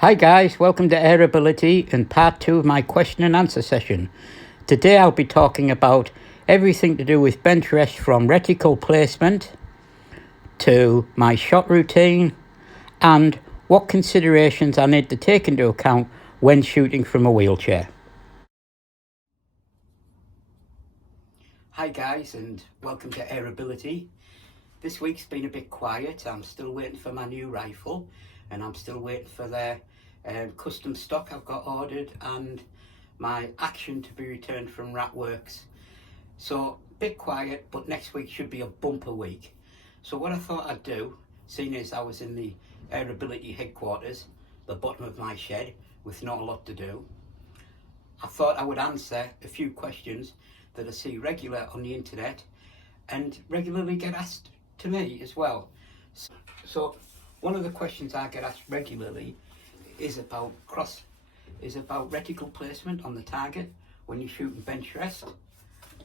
Hi guys, welcome to Airability and part 2 of my question and answer session. Today I'll be talking about everything to do with bench rest, from reticle placement to my shot routine and what considerations I need to take into account when shooting from a wheelchair. Hi guys, and welcome to Airability. This week's been a bit quiet. I'm still waiting for my new rifle and I'm still waiting for their custom stock I've got ordered and my action to be returned from Ratworks. So a bit quiet, but next week should be a bumper week. So what I thought I'd do, seeing as I was in the Airability headquarters, the bottom of my shed, with not a lot to do, I thought I would answer a few questions that I see regular on the internet and regularly get asked to me as well. So one of the questions I get asked regularly is about reticle placement on the target when you're shooting bench rest.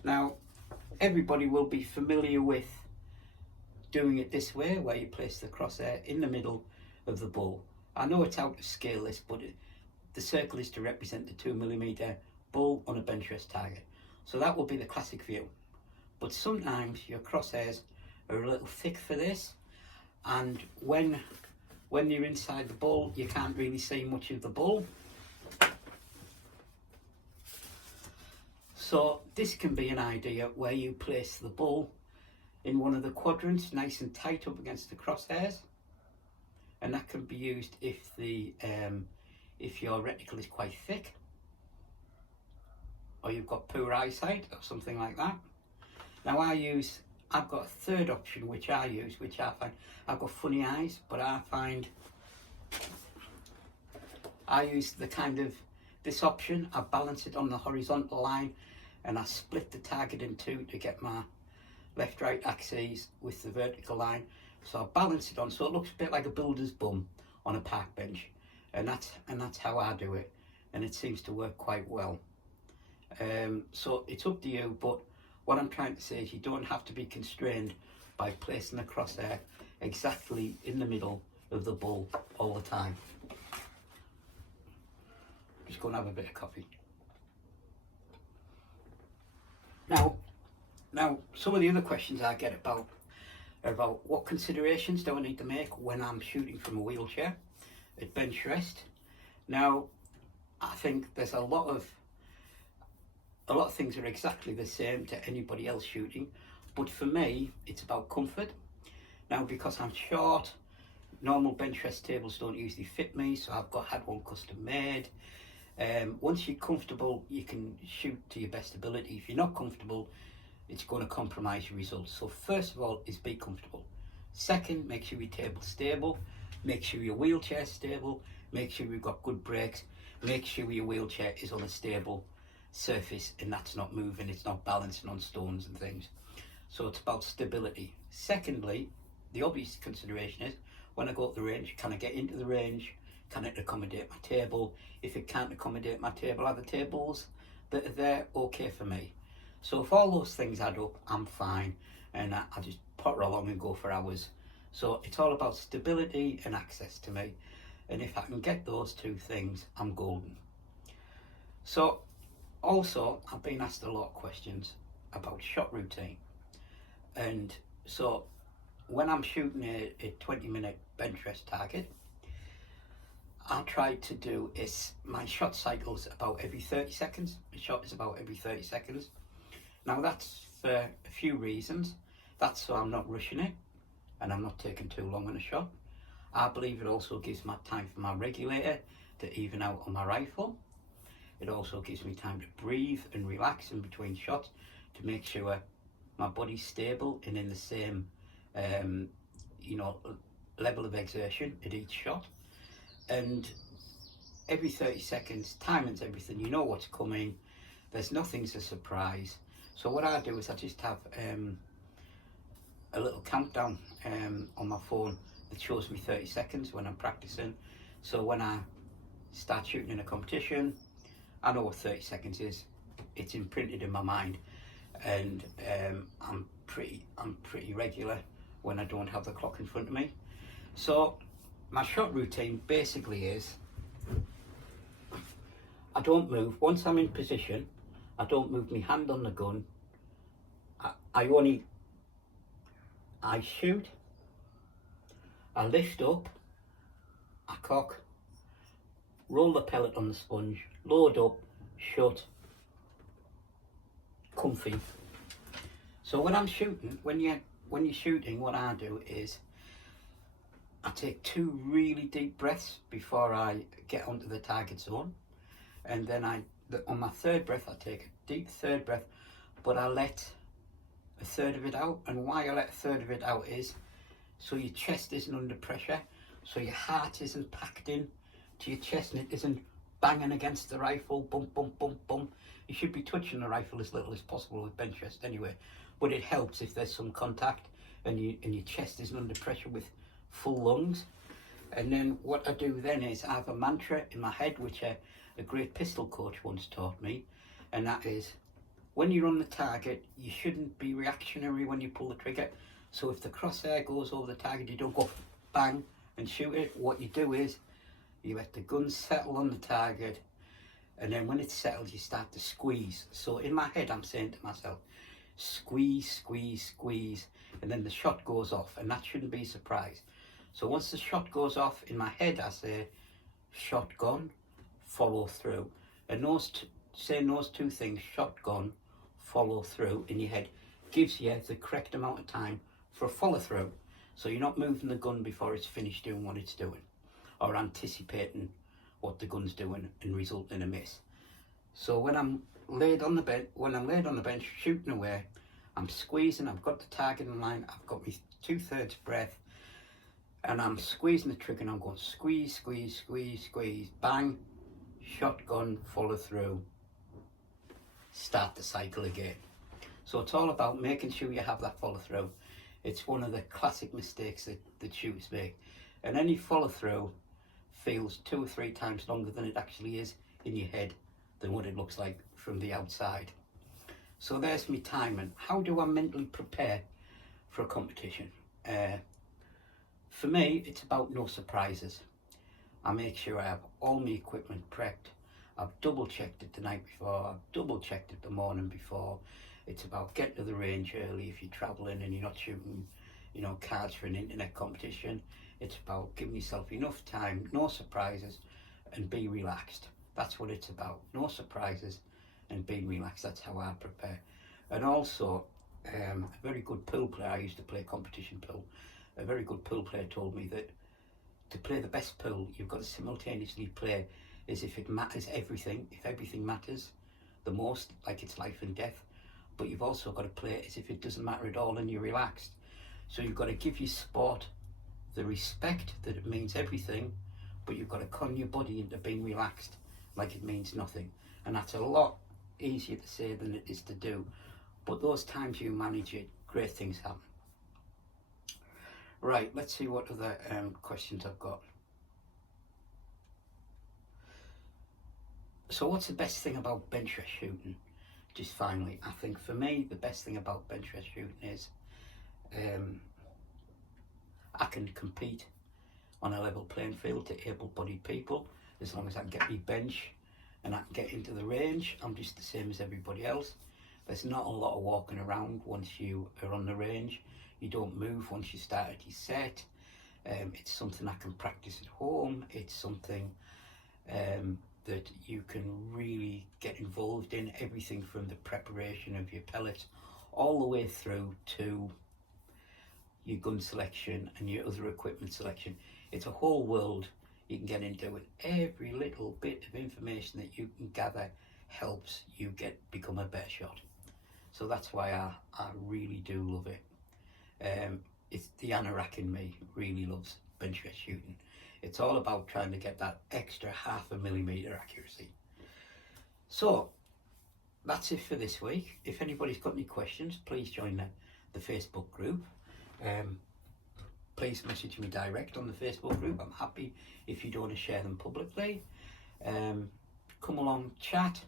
Now, everybody will be familiar with doing it this way, where you place the crosshair in the middle of the bull. I know it's out of scale this, but the circle is to represent the 2mm bull on a bench rest target. So that will be the classic view. But sometimes your crosshairs are a little thick for this, and when you're inside the bull, you can't really see much of the bull. So this can be an idea where you place the bull in one of the quadrants, nice and tight up against the crosshairs, and that can be used if your reticle is quite thick, or you've got poor eyesight or something like that. Now I've got a third option which I use, which I find, I've got funny eyes, but I find I use this option. I balance it on the horizontal line and I split the target in two to get my left-right axes with the vertical line. So I balance it on so it looks a bit like a builder's bum on a park bench, and that's how I do it, and it seems to work quite well. So it's up to you, but what I'm trying to say is you don't have to be constrained by placing the crosshair exactly in the middle of the bull all the time. Just go and have a bit of coffee. Now, some of the other questions I get are about what considerations do I need to make when I'm shooting from a wheelchair at bench rest. Now, I think there's a lot of things are exactly the same to anybody else shooting, but for me it's about comfort. Now, because I'm short, normal bench rest tables don't usually fit me, so I've had one custom made. Once you're comfortable, you can shoot to your best ability. If you're not comfortable, it's going to compromise your results. So first of all is be comfortable. Second, make sure your table's stable, make sure your wheelchair's stable, make sure you've got good brakes, make sure your wheelchair is on a stable surface and that's not moving, it's not balancing on stones and things. So it's about stability. Secondly, the obvious consideration is, when I go to the range, can I get into the range? Can it accommodate my table? If it can't accommodate my table, are the tables that are there okay for me? So if all those things add up, I'm fine, and I just potter along and go for hours. So it's all about stability and access to me, and if I can get those two things, I'm golden. So also, I've been asked a lot of questions about shot routine, and so when I'm shooting a 20-minute bench rest target, I try to do my shot cycles about every 30 seconds. The shot is about every 30 seconds. Now that's for a few reasons. That's so I'm not rushing it and I'm not taking too long on a shot. I believe it also gives me time for my regulator to even out on my rifle. It also gives me time to breathe and relax in between shots to make sure my body's stable and in the same level of exertion at each shot. And every 30 seconds, timing's everything. You know what's coming. There's nothing's a surprise. So what I do is I just have a little countdown on my phone that shows me 30 seconds when I'm practicing. So when I start shooting in a competition, I know what 30 seconds is. It's imprinted in my mind, and I'm pretty regular when I don't have the clock in front of me. So my shot routine basically is I don't move. Once I'm in position, I don't move my hand on the gun. I shoot, I lift up, I cock, roll the pellet on the sponge, load up, shut, comfy. So when I'm shooting, when you're shooting, what I do is I take 2 really deep breaths before I get onto the target zone, and then on my 3rd breath I take a deep 3rd breath, but I let a 1/3 of it out. And why I let a 1/3 of it out is so your chest isn't under pressure, so your heart isn't packed in to your chest and it isn't banging against the rifle, bump, bump, bump, bump. You should be touching the rifle as little as possible with bench rest anyway, but it helps if there's some contact and your chest isn't under pressure with full lungs. And then what I do then is I have a mantra in my head, which a great pistol coach once taught me, and that is, when you're on the target, you shouldn't be reactionary when you pull the trigger. So if the crosshair goes over the target, you don't go bang and shoot it. What you do is you let the gun settle on the target, and then when it's settled, you start to squeeze. So in my head, I'm saying to myself, squeeze, squeeze, squeeze, and then the shot goes off, and that shouldn't be a surprise. So once the shot goes off, in my head, I say, shotgun, follow through. And saying those 2 things, shotgun, follow through, in your head, gives you the correct amount of time for a follow through. So you're not moving the gun before it's finished doing what it's doing, or anticipating what the gun's doing and resulting in a miss. So when I'm laid on the bench shooting away, I'm squeezing, I've got the target in line, I've got my 2/3 breath, and I'm squeezing the trigger and I'm going squeeze, squeeze, squeeze, squeeze, bang, shotgun, follow through, start the cycle again. So it's all about making sure you have that follow through. It's one of the classic mistakes that shooters make. And any follow through feels 2 or 3 times longer than it actually is in your head than what it looks like from the outside. So there's me timing. How do I mentally prepare for a competition? For me, it's about no surprises. I make sure I have all my equipment prepped. I've double checked it the night before, I've double checked it the morning before. It's about getting to the range early if you're travelling and you're not shooting, cards for an internet competition. It's about giving yourself enough time, no surprises, and be relaxed. That's what it's about. No surprises and being relaxed. That's how I prepare. And also, a very good pool player, I used to play competition pool, a very good pool player told me that to play the best pool, you've got to simultaneously play as if it matters everything, if everything matters the most, like it's life and death, but you've also got to play as if it doesn't matter at all and you're relaxed. So you've got to give your sport the respect that it means everything, but you've got to con your body into being relaxed like it means nothing. And that's a lot easier to say than it is to do, but those times you manage it, great things happen. Right, let's see what other questions I've got. So what's the best thing about bench rest shooting? Just finally, I think for me, the best thing about bench rest shooting is I can compete on a level playing field to able-bodied people as long as I can get my bench and I can get into the range. I'm just the same as everybody else. There's not a lot of walking around once you are on the range. You don't move once you start your set. It's something I can practice at home. It's something that you can really get involved in, everything from the preparation of your pellets all the way through to your gun selection and your other equipment selection. It's a whole world you can get into, and every little bit of information that you can gather helps you become a better shot. So that's why I really do love it. It's the anorak in me really loves bench rest shooting. It's all about trying to get that extra 0.5 millimeter accuracy. So that's it for this week. If anybody's got any questions, please join the Facebook group. Please message me direct on the Facebook group. I'm happy if you don't want to share them publicly. Come along, chat.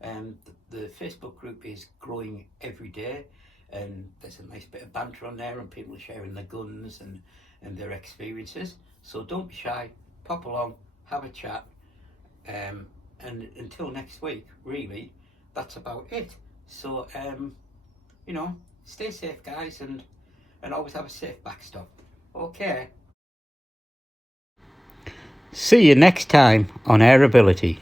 The Facebook group is growing every day, and there's a nice bit of banter on there and people sharing their guns and their experiences. So don't be shy, pop along, have a chat, and And until next week, really, that's about it. So, you know, stay safe, guys, and always have a safe backstop. Okay. See you next time on Airability.